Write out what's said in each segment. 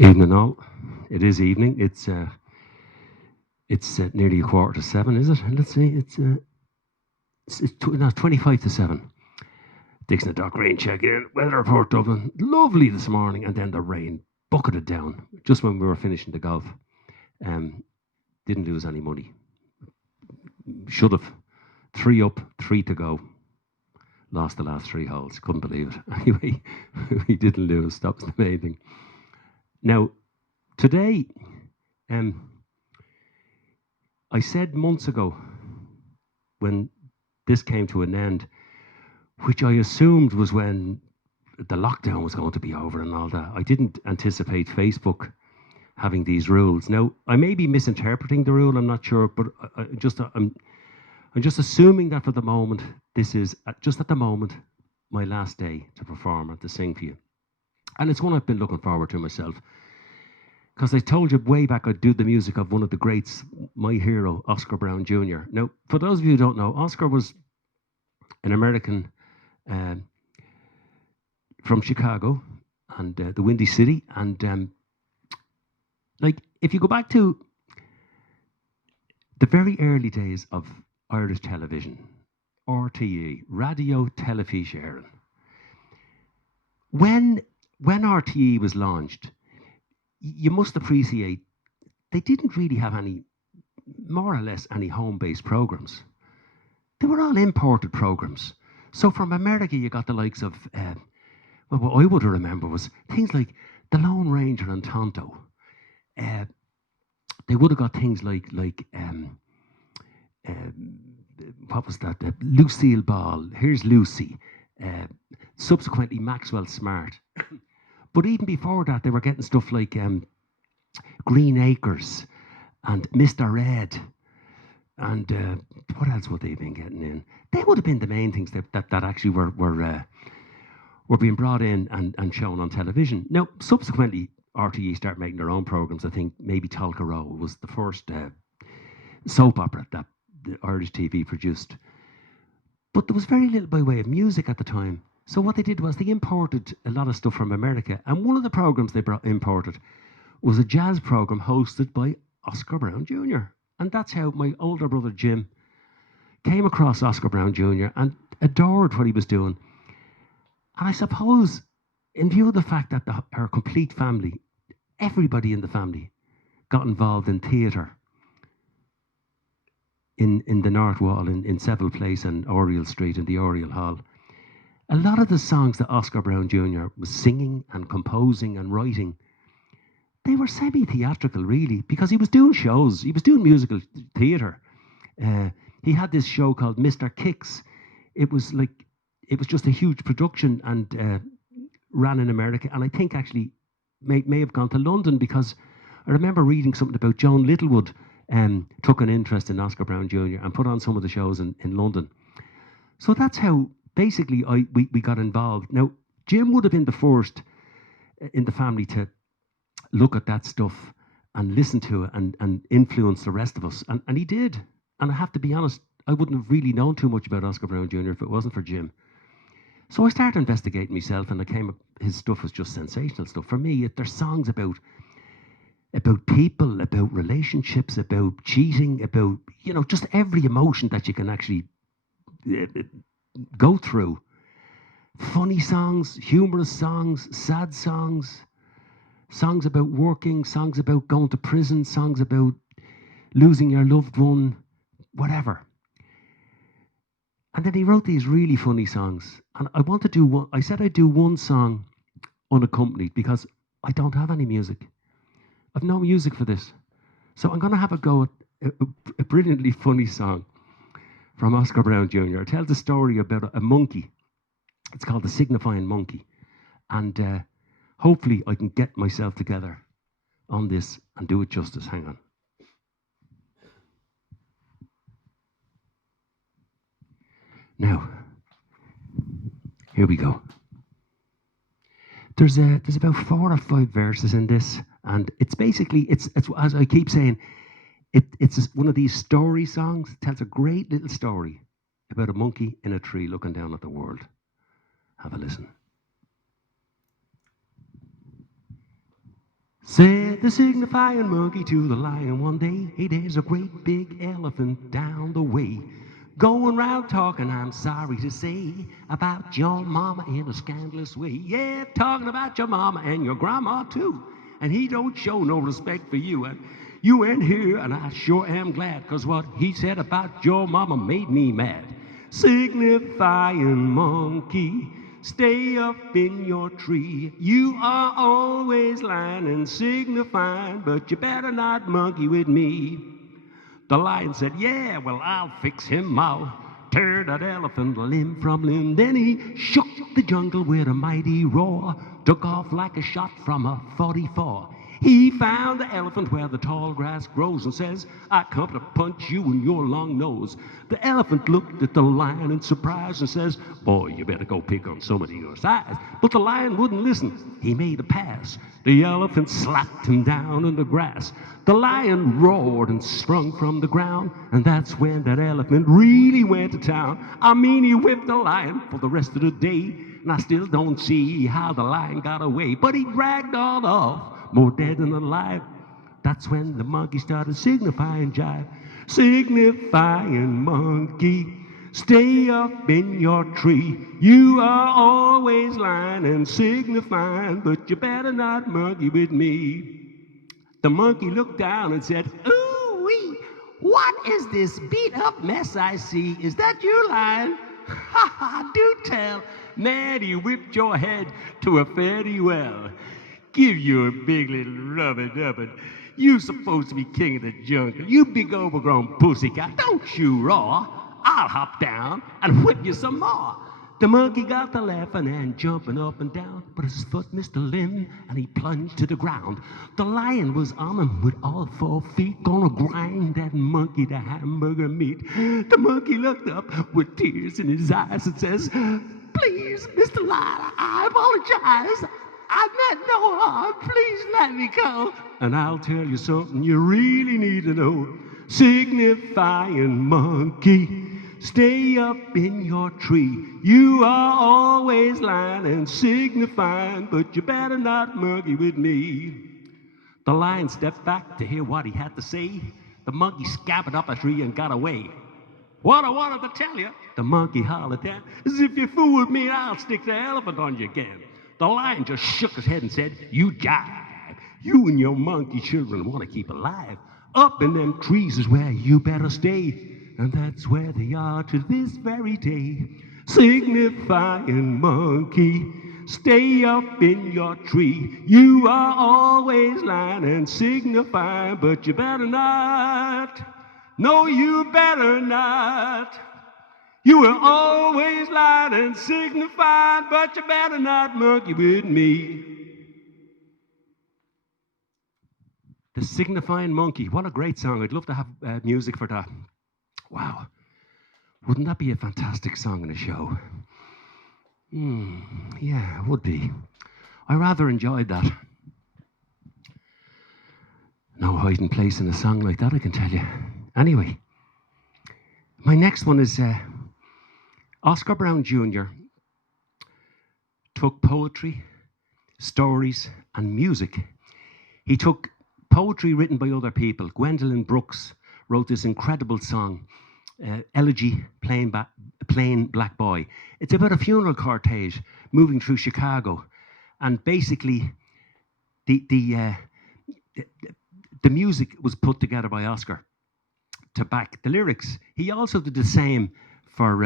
Evening all. It is evening. It's nearly 7:15, is it? Let's see. No, 25 to 7. Dixon and Doc rain check in. Weather report Dublin. Lovely this morning, and then the rain bucketed down just when we were finishing the golf. Um, didn't lose any money. Should have. 3 up, 3 to go. Lost the last 3 holes. Couldn't believe it. Anyway, we didn't lose. That was the main thing. Now, today, I said months ago when this came to an end, which I assumed was when the lockdown was going to be over and all that. I didn't anticipate Facebook having these rules. Now, I may be misinterpreting the rule, I'm not sure, but I'm just assuming that for the moment, this is, just at the moment, my last day to perform at the Signifyin. And it's one I've been looking forward to myself. Because I told you way back I'd do the music of one of the greats, my hero, Oscar Brown Jr. Now, for those of you who don't know, Oscar was an American from Chicago and the Windy City. And if you go back to the very early days of Irish television, RTE, Radio Telefís Éireann, when RTE was launched, you must appreciate they didn't really have any, more or less, any home-based programs. They were all imported programs. So from America, you got the likes of, well, what I would remember was things like The Lone Ranger and Tonto. They would have got things like what was that? Lucille Ball, Here's Lucy. Subsequently, Maxwell Smart. But even before that, they were getting stuff like Green Acres and Mr. Ed. And what else would they have been getting in? They would have been the main things that actually were being brought in and shown on television. Now, subsequently, RTE started making their own programs. I think maybe Talca Row was the first soap opera that the Irish TV produced. But there was very little by way of music at the time. So what they did was they imported a lot of stuff from America. And one of the programs they imported was a jazz program hosted by Oscar Brown Jr. And that's how my older brother Jim came across Oscar Brown Jr. and adored what he was doing. And I suppose, in view of the fact that our complete family, everybody in the family, got involved in theatre in the North Wall, in Seville Place and Oriel Street in the Oriel Hall, a lot of the songs that Oscar Brown Jr. was singing and composing and writing, they were semi-theatrical, really, because he was doing shows. He was doing musical theatre. He had this show called Mr. Kicks. It was just a huge production and ran in America. And I think actually may have gone to London, because I remember reading something about Joan Littlewood took an interest in Oscar Brown Jr. and put on some of the shows in London. So that's how basically we got involved. Now, Jim would have been the first in the family to look at that stuff and listen to it and influence the rest of us. And he did. And I have to be honest, I wouldn't have really known too much about Oscar Brown Jr. if it wasn't for Jim. So I started investigating myself, and his stuff was just sensational stuff. For me, there's songs about people, about relationships, about cheating, about, just every emotion that you can actually go through. Funny songs, humorous songs, sad songs, songs about working, songs about going to prison, songs about losing your loved one, whatever. And then he wrote these really funny songs. And I want to do one. I said I'd do one song unaccompanied because I don't have any music. I've no music for this. So I'm going to have a go at a brilliantly funny song from Oscar Brown Jr. It tells a story about a monkey. It's called the Signifyin monkey. And hopefully I can get myself together on this and do it justice. Hang on. Now, here we go. There's about 4 or 5 verses in this, and it's basically, it's as I keep saying, it's one of these story songs. It tells a great little story about a monkey in a tree looking down at the world. Have a listen. Said the signifying monkey to the lion one day, hey, there's a great big elephant down the way. Going round talking, I'm sorry to say, about your mama in a scandalous way. Yeah, talking about your mama and your grandma too. And he don't show no respect for you. And you ain't here, and I sure am glad, 'cause what he said about your mama made me mad. Signifying monkey, stay up in your tree. You are always lying and signifying, but you better not monkey with me. The lion said, yeah, well, I'll fix him. I'll tear that elephant limb from limb. Then he shook the jungle with a mighty roar, took off like a shot from a 44. He found the elephant where the tall grass grows and says, I come to punch you in your long nose. The elephant looked at the lion in surprise and says, boy, you better go pick on somebody your size. But the lion wouldn't listen. He made a pass. The elephant slapped him down in the grass. The lion roared and sprung from the ground, and that's when that elephant really went to town. I mean, he whipped the lion for the rest of the day, and I still don't see how the lion got away. But he dragged on off, more dead than alive. That's when the monkey started signifying jive. Signifying monkey, stay up in your tree. You are always lying and signifying, but you better not monkey with me. The monkey looked down and said, ooh-wee, what is this beat-up mess I see? Is that you, lion? Ha ha, do tell. Man, he whipped your head to a fare-thee well. Give you a big little rubber-dubber. You supposed to be king of the jungle. You big overgrown pussycat. Don't you roar. I'll hop down and whip you some more. The monkey got to laughing and jumping up and down, but his foot missed a limb and he plunged to the ground. The lion was on him with all 4 feet, gonna grind that monkey to hamburger meat. The monkey looked up with tears in his eyes and says, please, Mr. Lion, I apologize. I meant no harm. Please let me go. And I'll tell you something you really need to know. Signifying monkey, stay up in your tree. You are always lying and signifying, but you better not monkey with me. The lion stepped back to hear what he had to say. The monkey scampered up a tree and got away. What I wanted to tell you, the monkey hollered down, is if you fool with me, I'll stick the elephant on you again. The lion just shook his head and said, you jive. You and your monkey children want to keep alive. Up in them trees is where you better stay. And that's where they are to this very day. Signifying monkey, stay up in your tree. You are always lying and signifying, but you better not. No, you better not. You will always lying and signifying, but you better not monkey with me. The Signifying Monkey. What a great song. I'd love to have music for that. Wow. Wouldn't that be a fantastic song in a show? Yeah, it would be. I rather enjoyed that. No hiding place in a song like that, I can tell you. Anyway, my next one is Oscar Brown Jr. took poetry, stories, and music. He took poetry written by other people. Gwendolyn Brooks wrote this incredible song, Elegy, Plain Black Boy. It's about a funeral cortege moving through Chicago. And basically, the music was put together by Oscar to back the lyrics. He also did the same for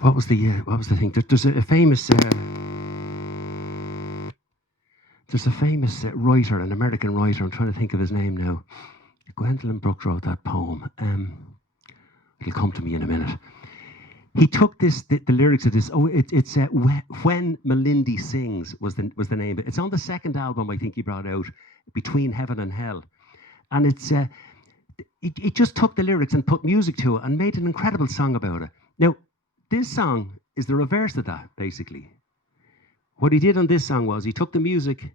what was the thing? There's a famous writer, an American writer. I'm trying to think of his name now. Gwendolyn Brooks wrote that poem. It'll come to me in a minute. He took the lyrics of this. It's When Melindy Sings was the name. It's on the second album I think he brought out, Between Heaven and Hell, and it's he just took the lyrics and put music to it and made an incredible song about it. Now, this song is the reverse of that, basically. What he did on this song was he took the music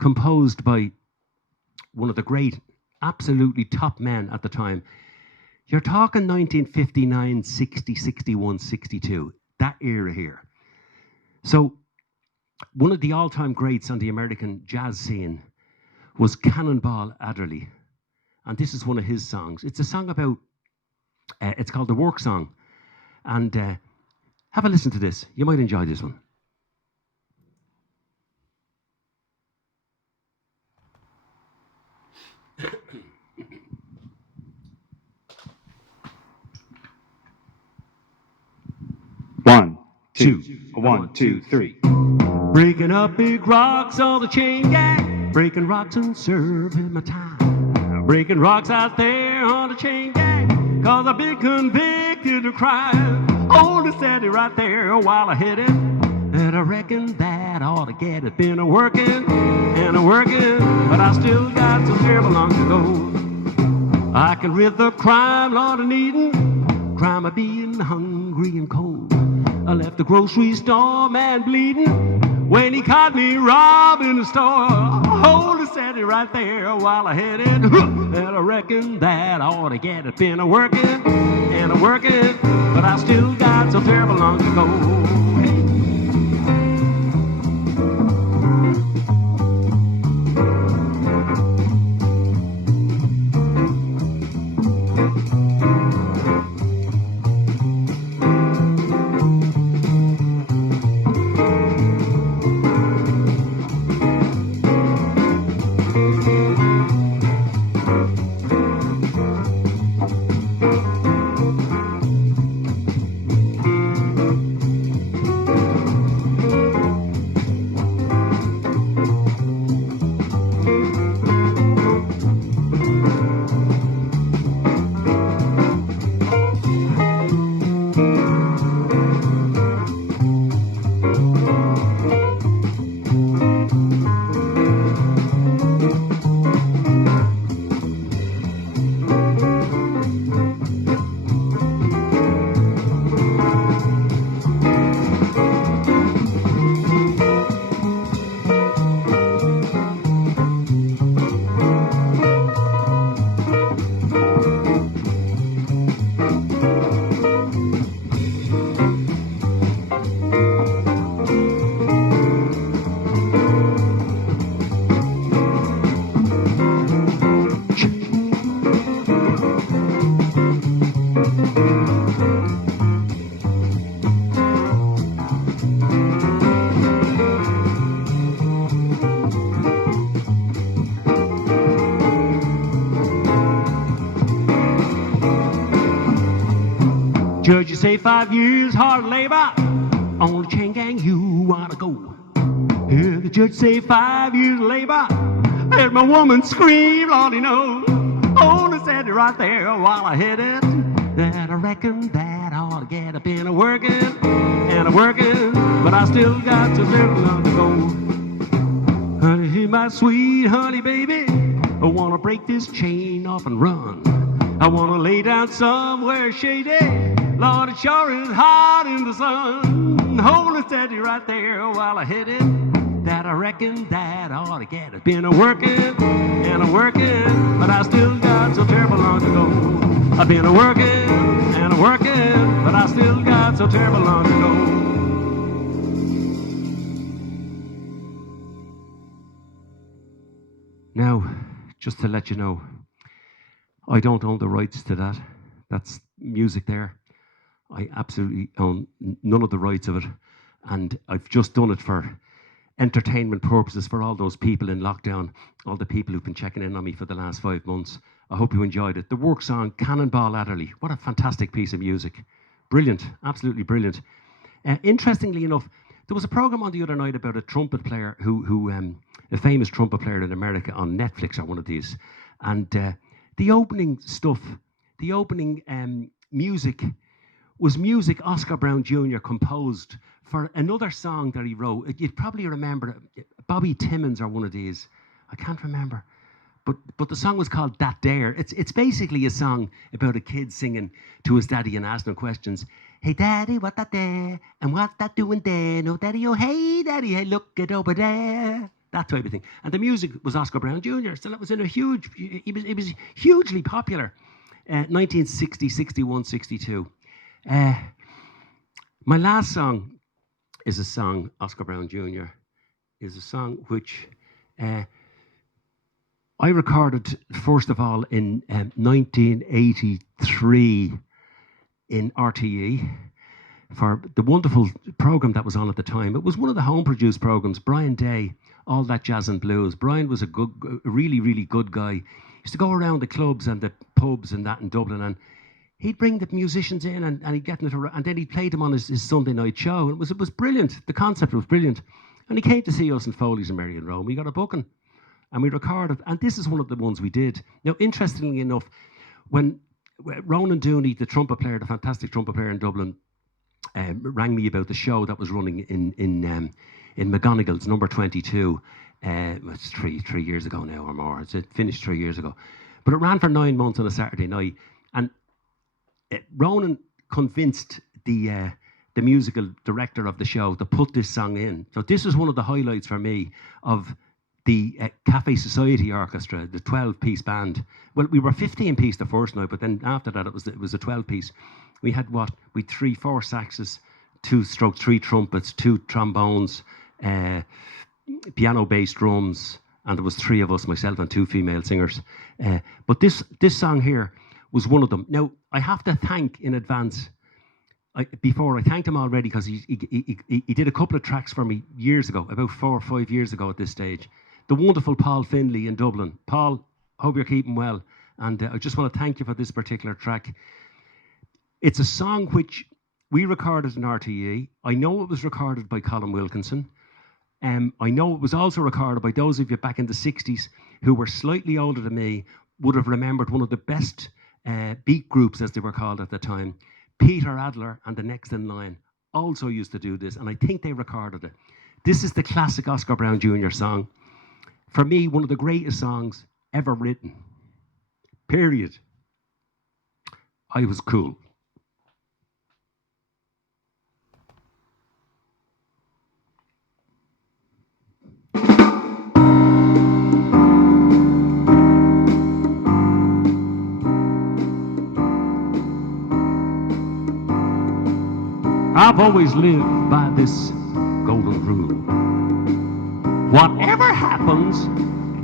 composed by one of the great, absolutely top men at the time. You're talking 1959, 60, 61, 62, that era here. So one of the all-time greats on the American jazz scene was Cannonball Adderley. And this is one of his songs. It's a song about, it's called The Work Song. And have a listen to this. You might enjoy this one. One, two, 1, 2, 3. Breaking up big rocks on the chain gang, breaking rocks and serving my time. Breaking rocks out there on the chain gang, cause I've been convicted of crime. Only said it right there while I hit it, and I reckon that I ought to get it. Been a working and a working, but I still got some terrible long to go. I can rid the crime, Lord, of needing, crime of being hungry and cold. I left the grocery store man bleeding when he caught me robbing the store. Holy said it right there while I hit it, and I reckon that I ought to get it. Been a working and a working, but I still got so terrible long to go. Hey. Judge, you say 5 years hard labor, on the chain gang you wanna go. Hear the judge say 5 years labor, heard my woman scream, Lordy no. Only said it right there while I hit it, that I reckon that I ought to get up in a working and a working, but I still got to live long to go. Honey, my sweet honey baby, I wanna break this chain off and run. I wanna lay down somewhere shady, Lord, it sure is hot in the sun. Hold it steady right there while I hit it, that I reckon that I ought to get it. Been a working and a working, but I still got so terrible long to go. I've been a working and a working, but I still got so terrible long to go. Now, just to let you know, I don't own the rights to that. That's music there. I absolutely own none of the rights of it. And I've just done it for entertainment purposes for all those people in lockdown, all the people who've been checking in on me for the last 5 months. I hope you enjoyed it. The work song, Cannonball Adderley. What a fantastic piece of music. Brilliant, absolutely brilliant. Interestingly enough, there was a program on the other night about a trumpet player who a famous trumpet player in America on Netflix or one of these. And the opening stuff, the opening music was music Oscar Brown Jr. composed for another song that he wrote. You'd probably remember it, Bobby Timmons or one of these. I can't remember. But the song was called That Dare. It's basically a song about a kid singing to his daddy and asking him questions. Hey daddy, what that there? And what that doing there? No daddy, oh hey daddy, hey look it over there. That type of thing. And the music was Oscar Brown Jr. So that was in a huge, it was hugely popular. 1960, 61, 62. My last song is a song, Oscar Brown Jr., is a song which I recorded, first of all, in 1983 in RTE for the wonderful program that was on at the time. It was one of the home-produced programs. Brian Day, All That Jazz and Blues. Brian was a really, really good guy. He used to go around the clubs and the pubs and that in Dublin, and he'd bring the musicians in and he'd get them to, and then he played them on his Sunday night show. It was brilliant. The concept was brilliant. And he came to see us in Foley's and Mary and Rome. We got a booking and we recorded. And this is one of the ones we did. Now, interestingly enough, when Ronan Dooney, the trumpet player, the fantastic trumpet player in Dublin, rang me about the show that was running in McGonagall's, number 22. It's three years ago now or more. It finished 3 years ago. But it ran for 9 months on a Saturday night. And Ronan convinced the musical director of the show to put this song in. So this was one of the highlights for me of the Cafe Society Orchestra, the 12-piece band. Well, we were 15-piece the first night, but then after that it was a 12-piece. We had 4 saxes, 2/3 trumpets, 2 trombones, piano, bass, drums, and there was 3 of us, myself and 2 female singers. But this song here was one of them. Now, I have to thank in advance. I thanked him already because he did a couple of tracks for me years ago, about 4 or 5 years ago at this stage. The wonderful Paul Finlay in Dublin. Paul, hope you're keeping well. And I just want to thank you for this particular track. It's a song which we recorded in RTE. I know it was recorded by Colin Wilkinson. I know it was also recorded by those of you back in the 60s who were slightly older than me, would have remembered one of the best beat groups, as they were called at the time. Peter Adler and the Next in Line also used to do this, and I think they recorded it. This is the classic Oscar Brown Jr. song. For me, one of the greatest songs ever written. Period. I was cool. I've always lived by this golden rule. Whatever happens,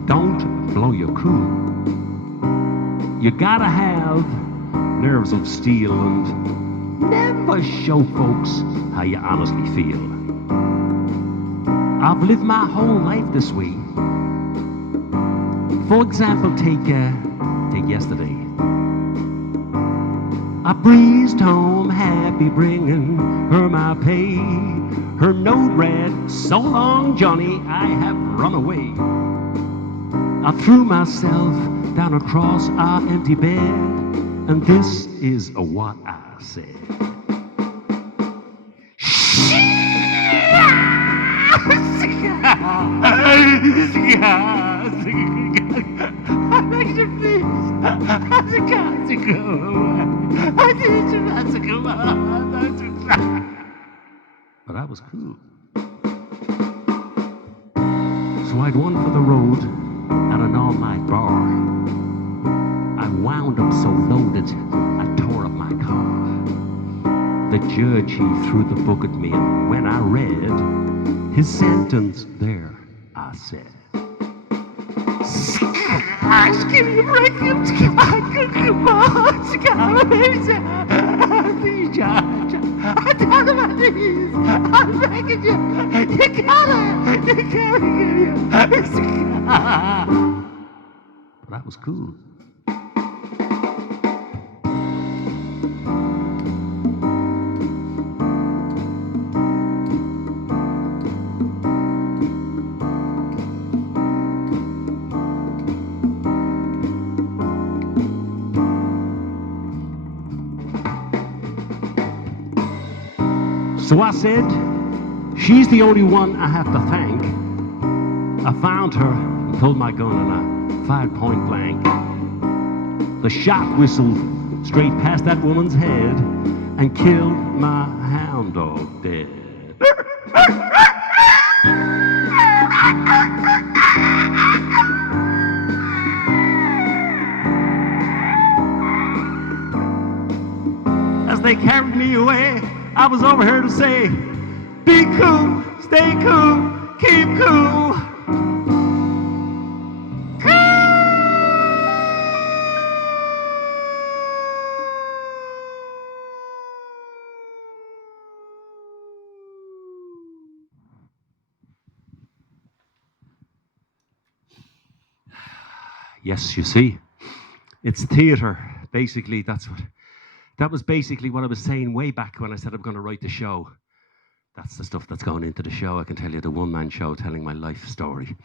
don't blow your cool. You gotta have nerves of steel and never show folks how you honestly feel. I've lived my whole life this way. For example, take yesterday. I breezed home happy, bringing her my pay. Her note read, "So long, Johnny, I have run away." I threw myself down across our empty bed, and this is what I said. But that was cool. So I'd one for the road at an all-night bar. I wound up so loaded, I tore up my car. The judge, he threw the book at me, and when I read his sentence, there I said, "Give me a break, come on, please, Judge. I'm down on my knees. I'm begging you. You gotta give me But that was cool. So I said, she's the only one I have to thank. I found her and pulled my gun and I fired point blank. The shot whistled straight past that woman's head and killed my hound dog dead. As they carried me away, I was over here to say, be cool, stay cool, keep cool. Yes, you see, it's theatre. Basically, that was basically what I was saying way back when I said I'm going to write the show. That's the stuff that's going into the show. I can tell you, the one-man show telling my life story.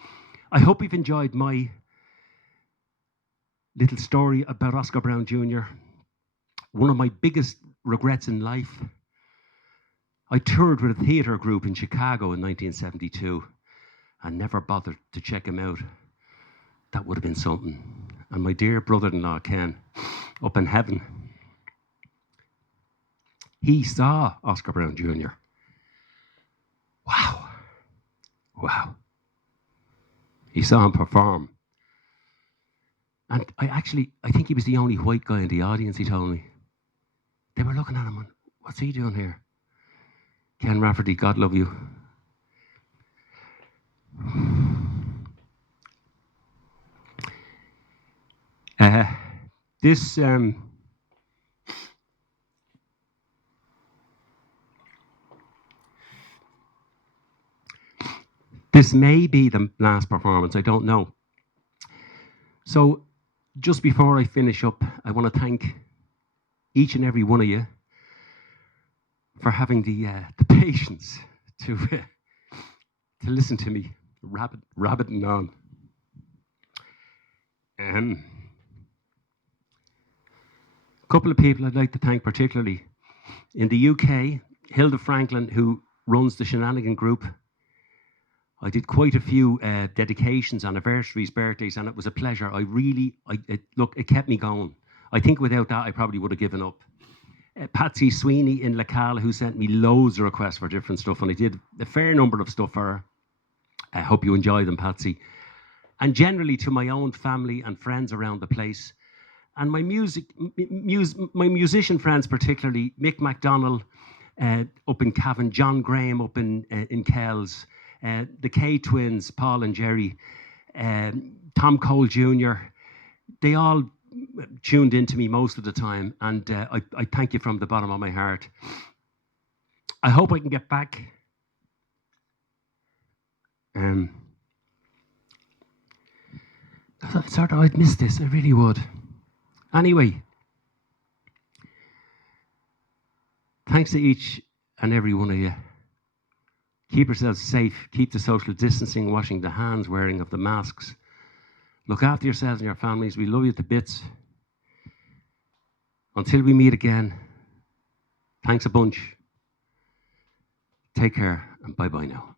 I hope you've enjoyed my little story about Oscar Brown Jr. One of my biggest regrets in life. I toured with a theatre group in Chicago in 1972 and never bothered to check him out. That would have been something. And my dear brother-in-law, Ken, up in heaven, he saw Oscar Brown Jr. Wow. Wow. He saw him perform. And I think he was the only white guy in the audience, he told me. They were looking at him and, what's he doing here? Ken Rafferty, God love you. This may be the last performance, I don't know. So just before I finish up, I want to thank each and every one of you for having the patience to listen to me rabbiting on. A couple of people I'd like to thank particularly. In the UK, Hilda Franklin, who runs the Shenanigan Group. I did quite a few dedications, anniversaries, birthdays, and it was a pleasure. It kept me going. I think without that, I probably would have given up. Patsy Sweeney in Lacal, who sent me loads of requests for different stuff, and I did a fair number of stuff for her. I hope you enjoy them, Patsy. And generally to my own family and friends around the place. And my musician friends particularly, Mick MacDonald up in Cavan, John Graham up in Kells, the K Twins, Paul and Jerry, Tom Cole Jr., they all tuned into me most of the time, and I thank you from the bottom of my heart. I hope I can get back. I'd miss this, I really would. Anyway, thanks to each and every one of you. Keep yourselves safe, keep the social distancing, washing the hands, wearing of the masks. Look after yourselves and your families. We love you to bits. Until we meet again, thanks a bunch. Take care and bye-bye now.